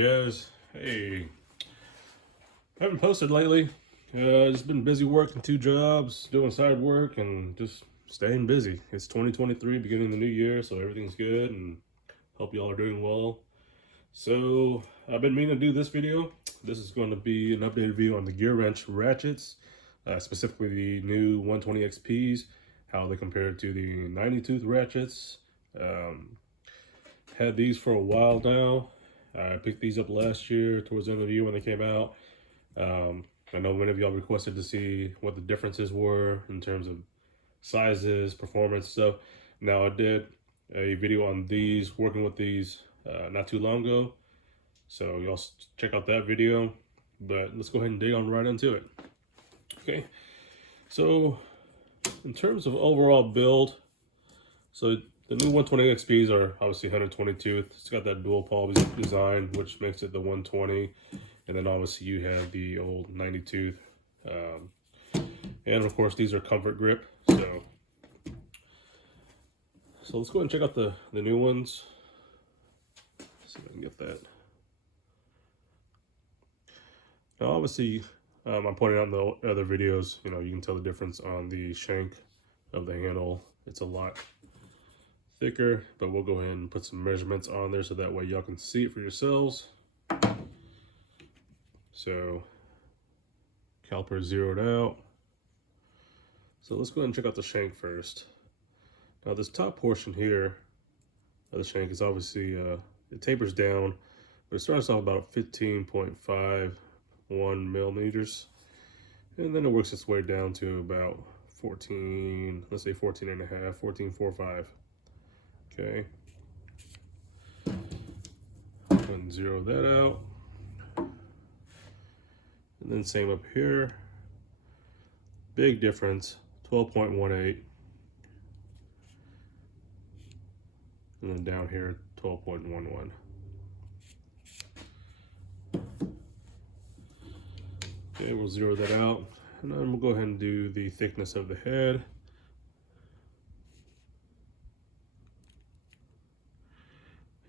guys. Hey, haven't posted lately. Just been busy working 2 jobs, doing side work, and just staying busy. It's 2023, beginning of the new year, so everything's good, and hope y'all are doing well. So I've been meaning to do this video. This is going to be an updated video on the Gearwrench Ratchets, specifically the new 120Xps, how they compare to the 90T Ratchets. Had these for a while now. I picked these up last year towards the end of the year when they came out. I know many of y'all requested to see what the differences were in terms of sizes, performance stuff. Now I did a video on these, working with these not too long ago. So y'all check out that video, but let's go ahead and dig on right into it. Okay, so in terms of overall build, so the new 120XPs are obviously 122. It's got that dual pawl design, which makes it the 120. And then obviously you have the old 90 and of course these are comfort grip. So let's go ahead and check out the new ones. Let's see if I can get that. Now obviously, I'm pointing out in the other videos, you can tell the difference on the shank of the handle. It's a lot thicker, but we'll go ahead and put some measurements on there so that way y'all can see it for yourselves. So caliper zeroed out. So let's go ahead and check out the shank first. Now this top portion here of the shank is obviously, it tapers down, but it starts off about 15.51 millimeters. And then it works its way down to about 14, let's say 14 and a half, 14.45. Okay. And zero that out. And then same up here. Big difference, 12.18. And then down here, 12.11. Okay, we'll zero that out. And then we'll go ahead and do the thickness of the head.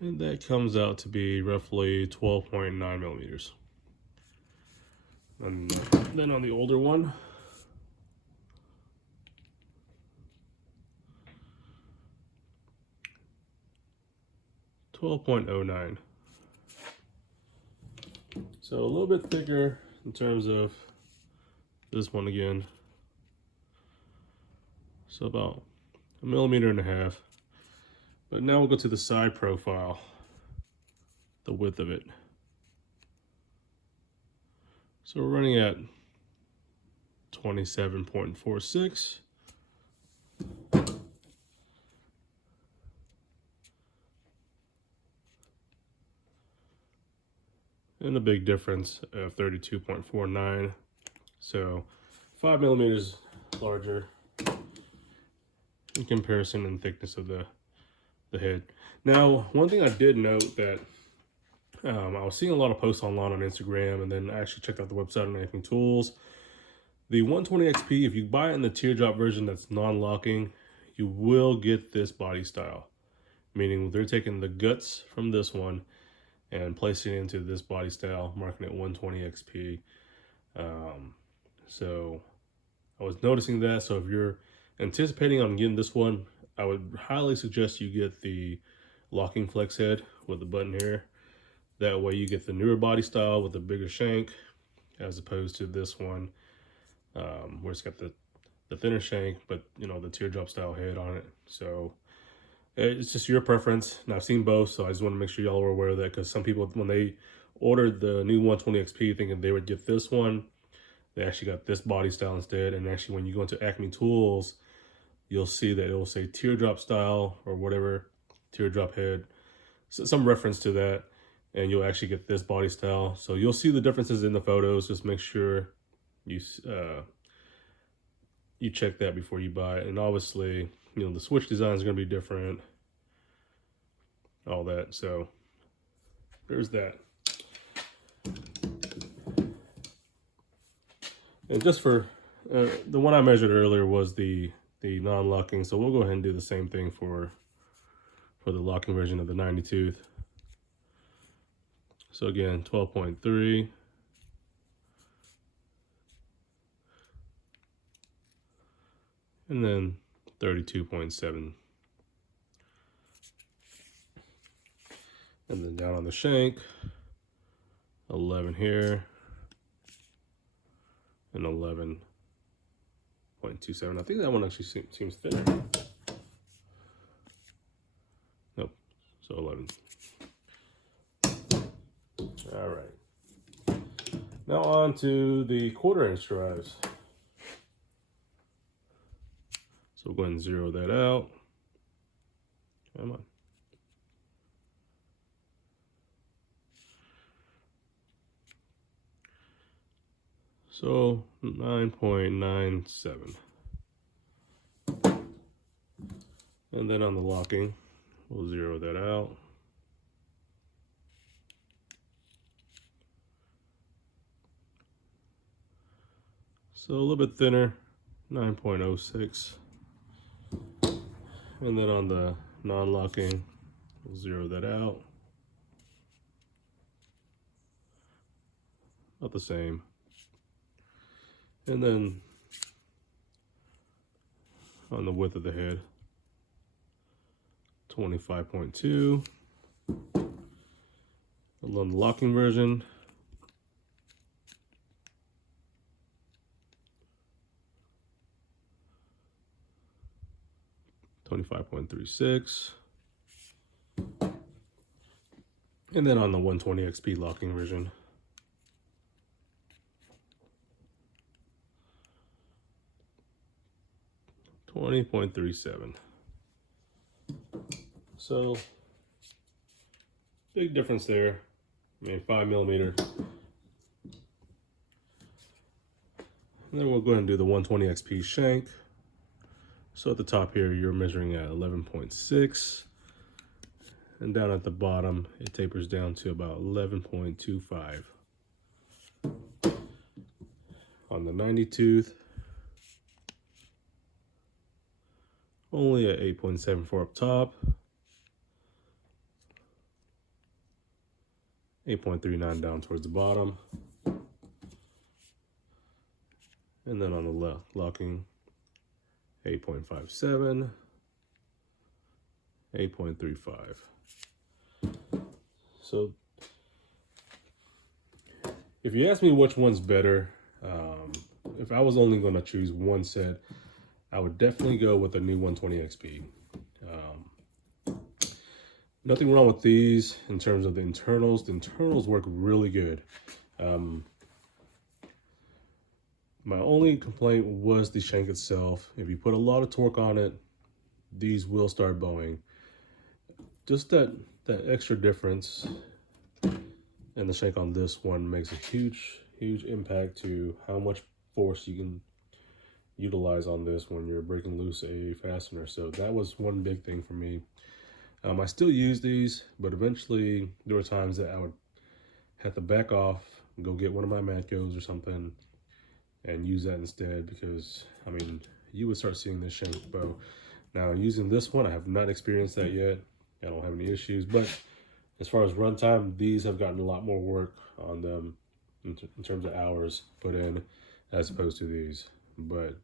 And that comes out to be roughly 12.9 millimeters. And then on the older one, .09. So a little bit thicker in terms of this one again. So about 1.5 millimeters. But now we'll go to the side profile, the width of it. So we're running at 27.46. And a big difference of 32.49. So 5 millimeters larger in comparison in thickness of the head. Now, one thing I did note that I was seeing a lot of posts online on Instagram, and then I actually checked out the website on Anything Tools. The 120XP, if you buy it in the teardrop version that's non-locking, you will get this body style. Meaning they're taking the guts from this one and placing it into this body style, marking it 120XP. So I was noticing that. So if you're anticipating on getting this one, I would highly suggest you get the locking flex head with the button here. That way you get the newer body style with the bigger shank, as opposed to this one where it's got the thinner shank, but the teardrop style head on it. So it's just your preference, and I've seen both, so I just want to make sure y'all are aware of that, because some people, when they ordered the new 120XP thinking they would get this one, they actually got this body style instead. And actually when you go into Acme Tools, you'll see that it will say teardrop style or whatever, teardrop head, so some reference to that, and you'll actually get this body style. So you'll see the differences in the photos. Just make sure you check that before you buy it. And obviously, the switch design is going to be different, all that. So there's that. And just for the one I measured earlier was the non-locking, so we'll go ahead and do the same thing for the locking version of the 90 tooth. So again, 12.3. And then 32.7. And then down on the shank, 11 here, and 11.27. I think that one actually seems thinner. Nope, so 11. All right. Now on to the 1/4" drives. So we'll go ahead and zero that out. Come on. So 9.97. And then on the locking, we'll zero that out. So a little bit thinner, 9.06. And then on the non-locking, we'll zero that out. About the same. And then on the width of the head, 25.2. On the locking version, 25.36. And then on the 120XP locking version, 20.37. So big difference there. I mean, 5mm. And then we'll go ahead and do the 120XP shank. So at the top here, you're measuring at 11.6. And down at the bottom, it tapers down to about 11.25. On the 90 tooth, only at 8.74 up top. 8.39 down towards the bottom. And then on the left, locking, 8.57, 8.35. So if you ask me which one's better, if I was only going to choose one set, I would definitely go with the new 120XP. Nothing wrong with these in terms of the internals. The internals work really good. My only complaint was the shank itself. If you put a lot of torque on it, these will start bowing. Just that extra difference in the shank on this one makes a huge impact to how much force you can utilize on this when you're breaking loose a fastener. So that was one big thing for me. I still use these, but eventually there were times that I would have to back off and go get one of my Matcos or something and use that instead, because I mean, you would start seeing this shank bow. Now using this one, I have not experienced that yet. I don't have any issues, but as far as runtime, these have gotten a lot more work on them in terms of hours put in as opposed to these. But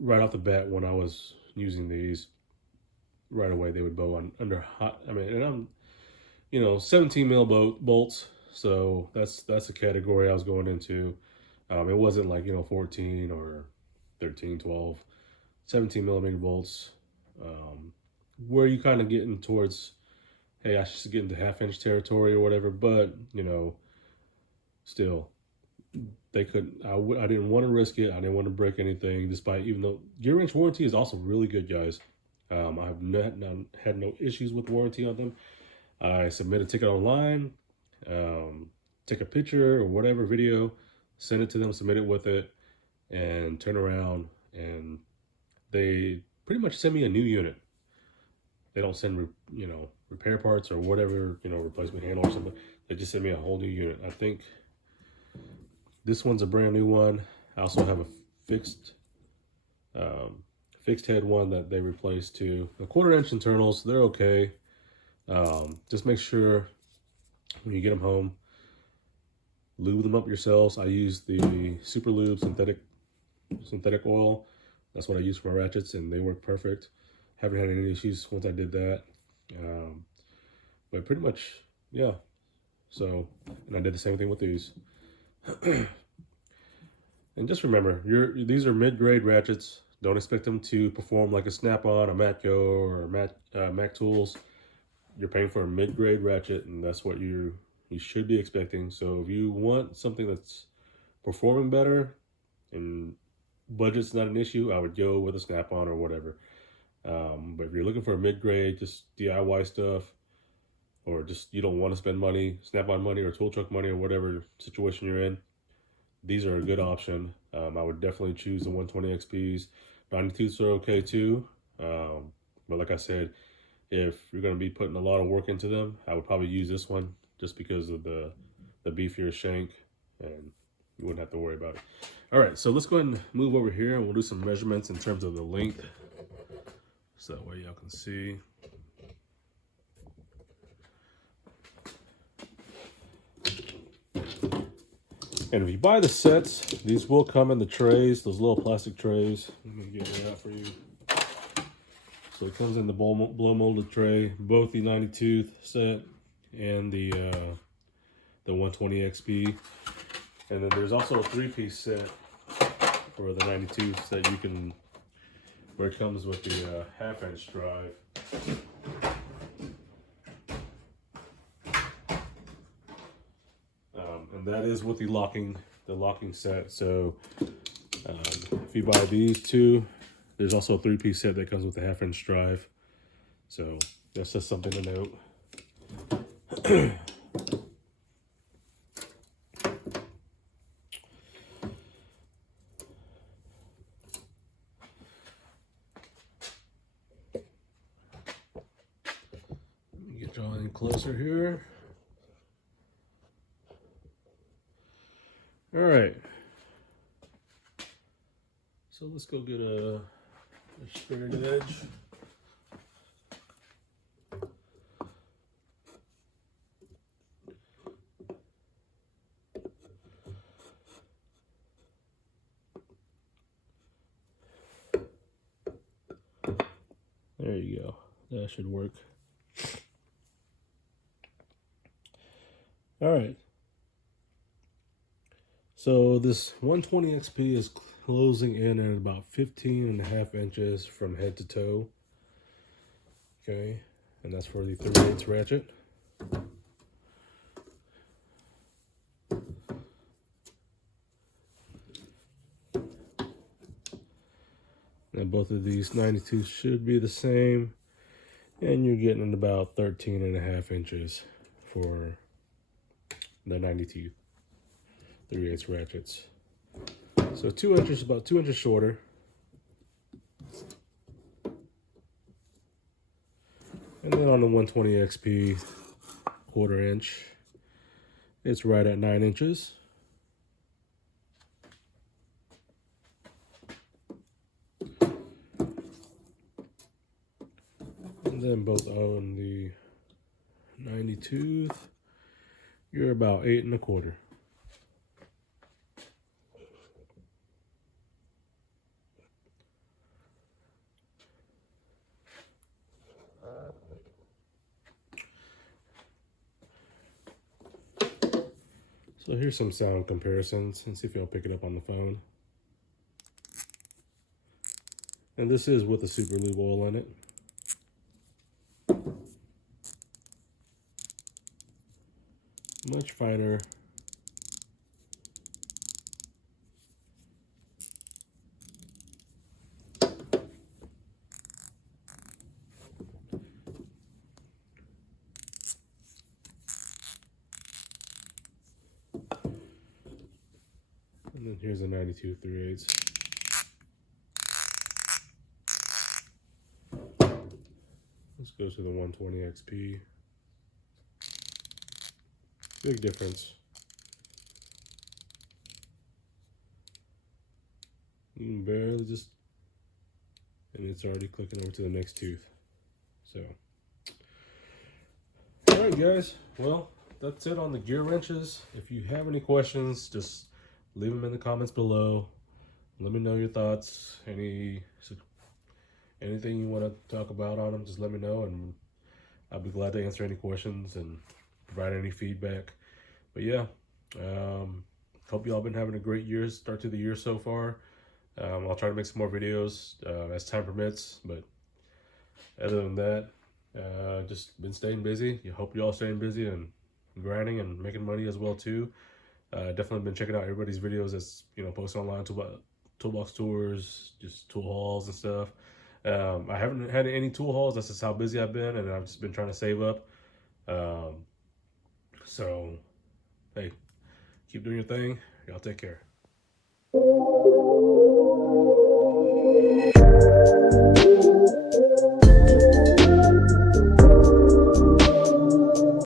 right off the bat, when I was using these, right away they would bow on under hot. I mean, and I'm, 17 mil bolts, so that's the category I was going into. It wasn't like 14 or 13, 12, 17 millimeter bolts, where you kind of getting towards, hey, I should get into half-inch territory or whatever. But still, they couldn't. I didn't want to risk it. I didn't want to break anything, despite, even though Gearwrench warranty is also really good, guys. I have had no issues with warranty on them. I submit a ticket online, take a picture or whatever, video, send it to them, submit it with it, and turn around, and they pretty much send me a new unit. They don't send repair parts or whatever, replacement handle or something. They just send me a whole new unit. I think this one's a brand new one. I also have a fixed head one that they replaced too. The 1/4" internals, they're okay. Just make sure when you get them home, lube them up yourselves. I use the Super Lube synthetic oil. That's what I use for my ratchets, and they work perfect. Haven't had any issues once I did that. But pretty much, yeah. So, and I did the same thing with these. And just remember, these are mid-grade ratchets. Don't expect them to perform like a Snap-on, a Matco, or Mac Tools. You're paying for a mid-grade ratchet, and that's what you should be expecting. So if you want something that's performing better and budget's not an issue, I would go with a Snap-on or whatever. But if you're looking for a mid-grade, just DIY stuff, or just you don't want to spend money, Snap-on money or tool truck money or whatever situation you're in, these are a good option. I would definitely choose the 120XPs. 92s are okay too. But like I said, if you're going to be putting a lot of work into them, I would probably use this one just because of the beefier shank, and you wouldn't have to worry about it. All right, so let's go ahead and move over here and we'll do some measurements in terms of the length, so that way y'all can see. And if you buy the sets, these will come in the trays, those little plastic trays. Let me get it out for you. So it comes in the blow molded tray, both the 92 set and the 120XP. And then there's also a 3-piece set for the 92 that you can, where it comes with the half-inch drive. And that is with the locking set. So if you buy these two, there's also a 3-piece set that comes with the half-inch drive. So that's just something to note. Let me get y'all in closer here. All right. So let's go get a straight edge. There you go. That should work. All right. So this 120XP is closing in at about 15.5 inches from head to toe. Okay, and that's for the 3/8 ratchet. And both of these 92s should be the same. And you're getting about 13.5 inches for the 92 3/8 ratchets. So 2 inches, about 2 inches shorter. And then on the 120XP 1/4 inch, it's right at 9 inches. And then both on the 92, you're about 8 1/4. So here's some sound comparisons, and see if y'all pick it up on the phone. And this is with the Super Lube oil in it. Much finer. And then here's a 92 3/8. Let's go to the 120XP. Big difference. You can barely just, and it's already clicking over to the next tooth. So, all right, guys. Well, that's it on the gear wrenches. If you have any questions, just leave them in the comments below. Let me know your thoughts. Anything you want to talk about on them, just let me know, and I'll be glad to answer any questions and provide any feedback. But yeah, hope you all been having a great year, start to the year so far. I'll try to make some more videos as time permits, but other than that, just been staying busy. I hope you all staying busy and grinding and making money as well too. Definitely been checking out everybody's videos that's posted online, toolbox tours, just tool hauls and stuff. I haven't had any tool hauls. That's just how busy I've been, and I've just been trying to save up. So hey, keep doing your thing. Y'all take care.